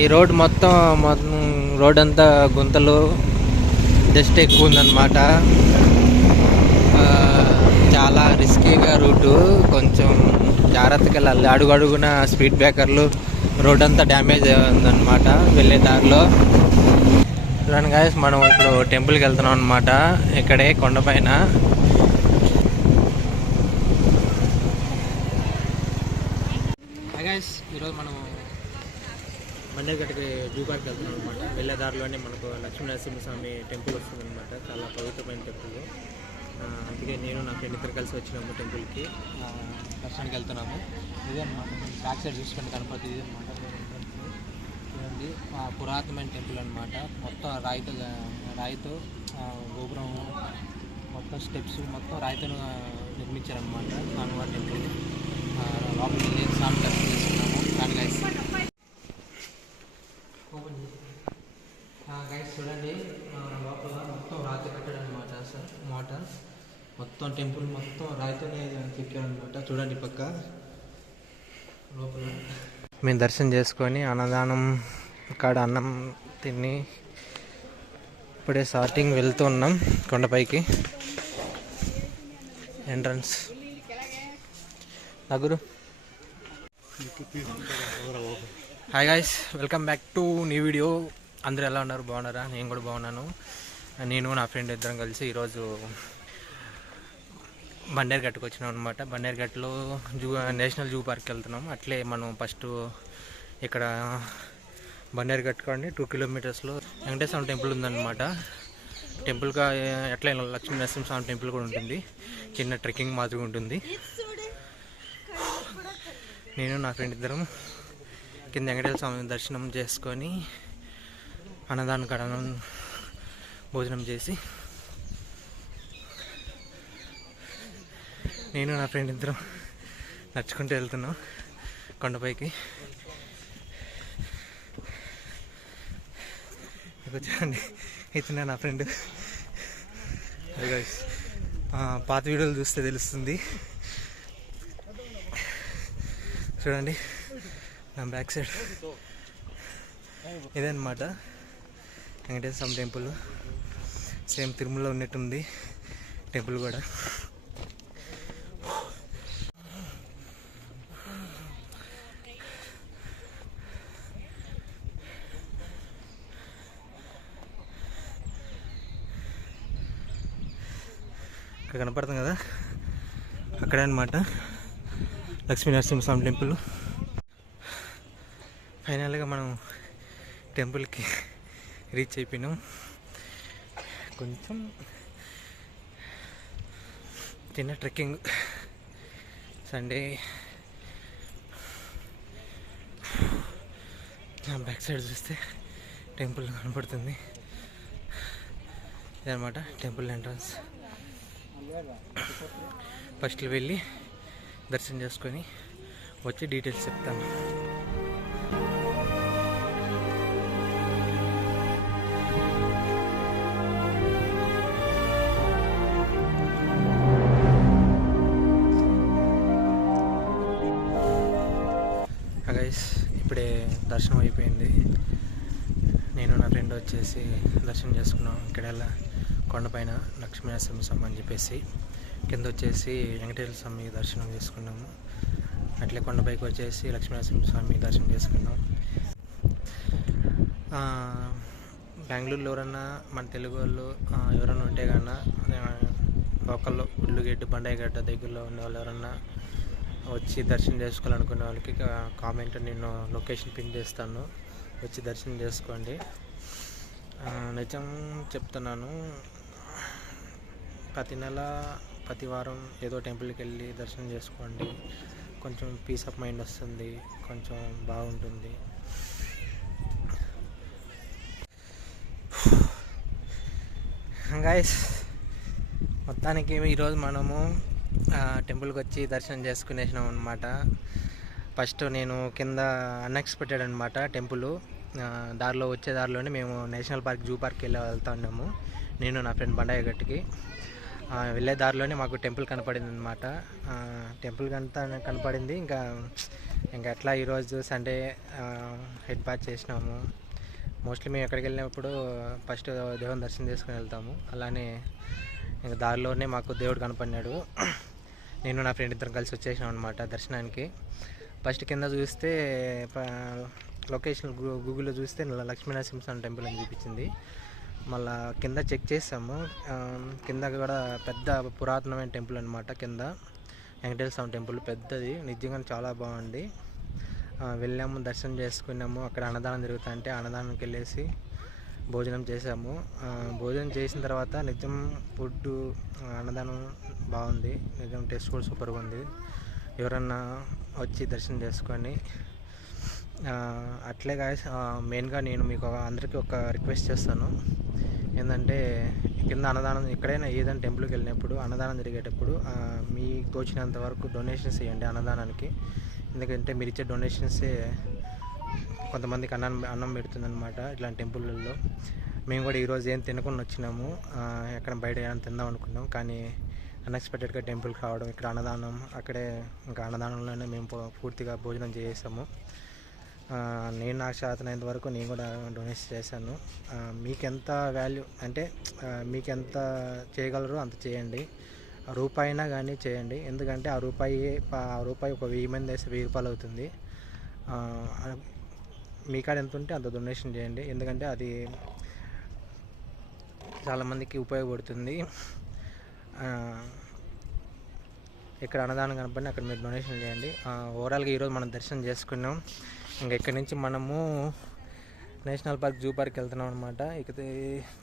ఈ రోడ్ మొత్తం రోడ్ అంతా గుంతలు డస్ట్ ఎక్కువ ఉందన్నమాట. చాలా రిస్కీగా రూటు, కొంచెం జాగ్రత్తగా వెళ్ళాలి. అడుగున స్పీడ్ బ్రేకర్లు, రోడ్ అంతా డ్యామేజ్ ఉందన్నమాట వెళ్ళే దారిలో. చూడండి గాయస్, మనం ఇప్పుడు టెంపుల్కి వెళ్తున్నాం అనమాట. ఇక్కడే కొండపైన. గాయస్, ఈరోజు మనం బండేరుగట్టుకి జూ పార్క్ వెళ్తున్నాం అనమాట. వెళ్ళే దారిలోనే మనకు లక్ష్మీనరసింహస్వామి టెంపుల్ వస్తుంది అనమాట. చాలా పవిత్రమైన టెంపుల్. అందుకే నేను నా ఫ్రెండ్ ఇద్దరు కలిసి వచ్చినాము టెంపుల్కి. దర్శనానికి వెళ్తున్నాము. ఇదే అనమాట, బ్యాక్ సైడ్ చూసుకుంటే కనపడుతుంది. ఇది అనమాట చూడండి, పురాతనమైన టెంపుల్ అనమాట. మొత్తం రాయితో గోపురం, మొత్తం స్టెప్స్ మొత్తం రాయితో నిర్మించారనమాట. స్వామివారి టెంపుల్ లోపలికి వెళ్ళి స్వామి దర్శనం చేసుకున్నాము. కానీ గైస్ చూడండి, లోపల మొత్తం రాతి కట్టడం అనమాట. మొత్తం టెంపుల్ మొత్తం రాయితోనే చెక్కారనమాట. చూడండి పక్క లోపల. మేము దర్శనం చేసుకొని అన్నదానం కాడ అన్నం తిని ఇప్పుడే స్టార్టింగ్ వెళ్తూ ఉన్నాం కొండపైకి. ఎంట్రన్స్ నగురు. Hi guys, welcome back to new video. అందరూ ఎలా ఉన్నారు? బాగున్నారా? నేను కూడా బాగున్నాను. నేను నా ఫ్రెండ్ ఇద్దరం కలిసి ఈరోజు బండేరుగట్టుకు వచ్చినాం అనమాట. బండేరుగట్టులో నేషనల్ జూ పార్క్కి వెళ్తున్నాం. అట్లే మనం ఫస్ట్ ఇక్కడ బండేరుగట్టుకోండి 2 కిలోమీటర్స్లో వెంకటేశ్వర టెంపుల్ ఉందన్నమాట. టెంపుల్గా ఎట్లా లక్ష్మీనరసింహస్వామి టెంపుల్ కూడా ఉంటుంది. చిన్న ట్రెక్కింగ్ మాదిరిగా ఉంటుంది. నేను నా ఫ్రెండ్ ఇద్దరం కింద వెంకటేశ్వర స్వామి దర్శనం చేసుకొని అన్నదాన కాడ భోజనం చేసి నేను నా ఫ్రెండ్ ఇద్దరం నడుచుకుంటూ వెళ్తున్నాం కొండపైకి. చూడండి, ఇతనే నా ఫ్రెండ్. పాత వీడియోలు చూస్తే తెలుస్తుంది. చూడండి నా బ్యాక్ సైడ్ ఇదన్నమాట వెంకటేశ్వర స్వామి టెంపుల్. సేమ్ తిరుమలలో ఉన్నట్టుంది టెంపుల్ కూడా. ఇక్కడ కనపడుతుంది కదా, అక్కడే అనమాట లక్ష్మీనరసింహస్వామి టెంపుల్. ఫైనల్గా మనం టెంపుల్కి రీచ్ అయిపోయినాం. కొంచెం చిన్న ట్రెక్కింగ్, సండే. బ్యాక్ సైడ్ చూస్తే టెంపుల్ కనపడుతుంది. ఇదన్నమాట టెంపుల్ ఎంట్రన్స్. ఫస్ట్ వెళ్ళి దర్శనం చేసుకొని వచ్చి డీటెయిల్స్ చెప్తాను. గైస్, ఇప్పుడే దర్శనం అయిపోయింది. నేను నా ఫ్రెండ్ వచ్చేసి దర్శనం చేసుకున్నాం. ఇక్కడ కొండపైన లక్ష్మీనరసింహస్వామి అని చెప్పేసి, కింద వచ్చేసి వెంకటేశ్వర స్వామి దర్శనం చేసుకున్నాము. అట్లే కొండపైకి వచ్చేసి లక్ష్మీనరసింహస్వామి దర్శనం చేసుకున్నాం. బెంగళూరులో ఎవరన్నా మన తెలుగు వాళ్ళు ఎవరన్నా ఉంటే కన్నా లోకల్లో ఉల్లుగడ్డ బండేగడ్డ దగ్గరలో ఉన్న వాళ్ళు ఎవరన్నా వచ్చి దర్శనం చేసుకోవాలనుకునే వాళ్ళకి కామెంట్ నేను లొకేషన్ పిన్ చేస్తాను, వచ్చి దర్శనం చేసుకోండి. నిజం చెప్తున్నాను, ప్రతి నెల ప్రతి వారం ఏదో టెంపుల్కి వెళ్ళి దర్శనం చేసుకోండి. కొంచెం పీస్ ఆఫ్ మైండ్ వస్తుంది, కొంచెం బాగుంటుంది. గైస్, మొత్తానికి ఈరోజు మనము టెంపుల్కి వచ్చి దర్శనం చేసుకునేసినాం అనమాట. ఫస్ట్ నేను కింద అన్ఎక్స్పెక్టెడ్ అనమాట టెంపుల్. వచ్చే దారిలోనే మేము నేషనల్ పార్క్ జూ పార్క్కి వెళ్తా ఉన్నాము, నేను నా ఫ్రెండ్ బండయ్య గట్టుకి. వెళ్ళే దారిలోనే మాకు టెంపుల్ కనపడింది అనమాట. టెంపుల్ కనపడింది. ఇంకా ఎట్లా ఈరోజు సండే హెడ్ బాత్ చేసినాము. మోస్ట్లీ మేము ఎక్కడికి వెళ్ళినప్పుడు ఫస్ట్ దేవుని దర్శనం చేసుకుని వెళ్తాము. అలానే ఇంకా దారిలోనే మాకు దేవుడు కనపడినాడు. నేను నా ఫ్రెండ్ ఇద్దరం కలిసి వచ్చేసినాం అనమాట దర్శనానికి. ఫస్ట్ కింద చూస్తే లొకేషన్ గూగుల్లో చూస్తే లక్ష్మీనరసింహస్వామి టెంపుల్ అని చూపించింది. మళ్ళీ కింద చెక్ చేసాము. కింద కూడా పెద్ద పురాతనమైన టెంపుల్ అనమాట. కింద వెంకటేశ్వర స్వామి టెంపుల్ పెద్దది, నిజంగా చాలా బాగుంది. వెళ్ళాము, దర్శనం చేసుకున్నాము. అక్కడ అన్నదానం జరుగుతుంటే అన్నదానానికి వెళ్ళేసి భోజనం చేసాము. భోజనం చేసిన తర్వాత నిజం ఫుడ్ అన్నదానం బాగుంది, నిజం టేస్ట్ కూడా సూపర్గా ఉంది. ఎవరన్నా వచ్చి దర్శనం చేసుకొని అట్లే గాయస్. మెయిన్గా నేను మీకు అందరికీ ఒక రిక్వెస్ట్ చేస్తాను. ఏంటంటే కింద అన్నదానం ఎక్కడైనా ఏదైనా టెంపుల్కి వెళ్ళినప్పుడు అన్నదానం జరిగేటప్పుడు మీకు తోచినంత వరకు డొనేషన్స్ ఇవ్వండి అన్నదానానికి. ఎందుకంటే మీరు ఇచ్చే డొనేషన్సే కొంతమందికి అన్నం పెడుతుందన్నమాట ఇట్లాంటి టెంపుల్లో. మేము కూడా ఈరోజు ఏం తినకుండా వచ్చినాము. ఎక్కడ బయట ఏమైనా తిందాం అనుకున్నాం, కానీ అన్ఎక్స్పెక్టెడ్గా టెంపుల్కి రావడం, ఇక్కడ అన్నదానం, అక్కడే ఇంకా అన్నదానంలోనే మేము పూర్తిగా భోజనం చేసాము. నేను నాకు శాతమైనంత వరకు నేను కూడా డొనేట్ చేశాను. మీకు ఎంత వాల్యూ అంటే మీకు ఎంత చేయగలరో అంత చేయండి. రూపాయి అయినా కానీ చేయండి. ఎందుకంటే ఆ రూపాయి ఒక 1000 మంది వేస్తే 1000 రూపాయలు అవుతుంది. మీ కాడ ఎంత ఉంటే అంత డొనేషన్ చేయండి. ఎందుకంటే అది చాలామందికి ఉపయోగపడుతుంది. ఇక్కడ అన్నదానం కనపడి అక్కడ మీరు డొనేషన్ చేయండి. ఓవరాల్గా ఈరోజు మనం దర్శనం చేసుకున్నాం. ఇంకా ఇక్కడి నుంచి మనము నేషనల్ పార్క్, జూ పార్క్ వెళ్తున్నాం అనమాట. ఇక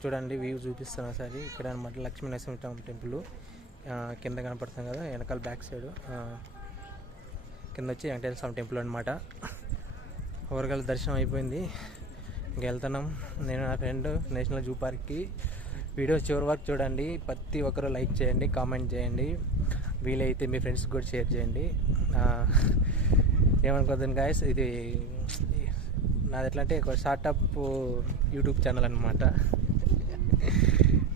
చూడండి వ్యూ చూపిస్తాను ఒకసారి. ఇక్కడ అనమాట లక్ష్మీనరసింహస్వామి టెంపుల్ కింద కనపడుతుంది కదా, వెనకాల బ్యాక్ సైడ్ కింద వచ్చి వెంకటేశ్వర స్వామి టెంపుల్ అనమాట. ఓవరాల్ దర్శనం అయిపోయింది. ఇంక వెళ్తున్నాం నేను నా ఫ్రెండ్ నేషనల్ జూ పార్క్కి. వీడియో చివరి వరకు చూడండి. ప్రతి ఒక్కరు లైక్ చేయండి, కామెంట్ చేయండి, వీలైతే మీ ఫ్రెండ్స్కి కూడా షేర్ చేయండి. ఏమనుకోద్దండి గాయస్, ఇది నాది ఎట్లా అంటే ఒక స్టార్టప్ యూట్యూబ్ ఛానల్ అనమాట.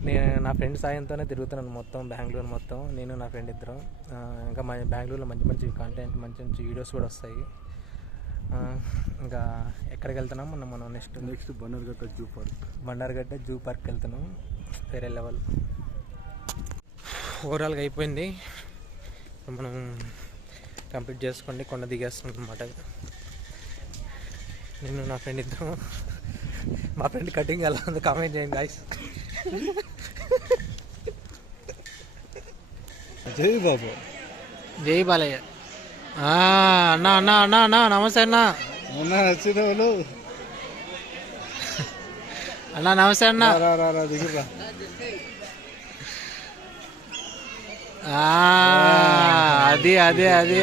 నేను నా ఫ్రెండ్ సాయంతోనే తిరుగుతున్నాను మొత్తం బెంగళూరు మొత్తం, నేను నా ఫ్రెండ్ ఇద్దరం. ఇంకా మా బెంగళూరులో మంచి మంచి కంటెంట్, మంచి మంచి వీడియోస్ కూడా వస్తాయి. ఇంకా ఎక్కడికి వెళ్తున్నాం మనం నెక్స్ట్ బండార్గడ్డ జూ పార్క్ వెళ్తున్నాం. వేరే లెవెల్. ఓవరాల్గా అయిపోయింది. మనం కంప్లీట్ చేసుకోండి, కొండ దిగేస్తున్నాం అనమాట. నేను నా ఫ్రెండ్ ఇద్దరం. మా ఫ్రెండ్ కటింగ్ ఎలా ఉంది కామెంట్ చేయండి గాయ్స్. జై బాబు, జై బాలయ్య. అన్నా అన్నా అన్నా అన్నా నమస్తే అన్నా. వచ్చిన వాళ్ళు అన్నా నమస్తే అన్నా. దిగురా. అది అది అది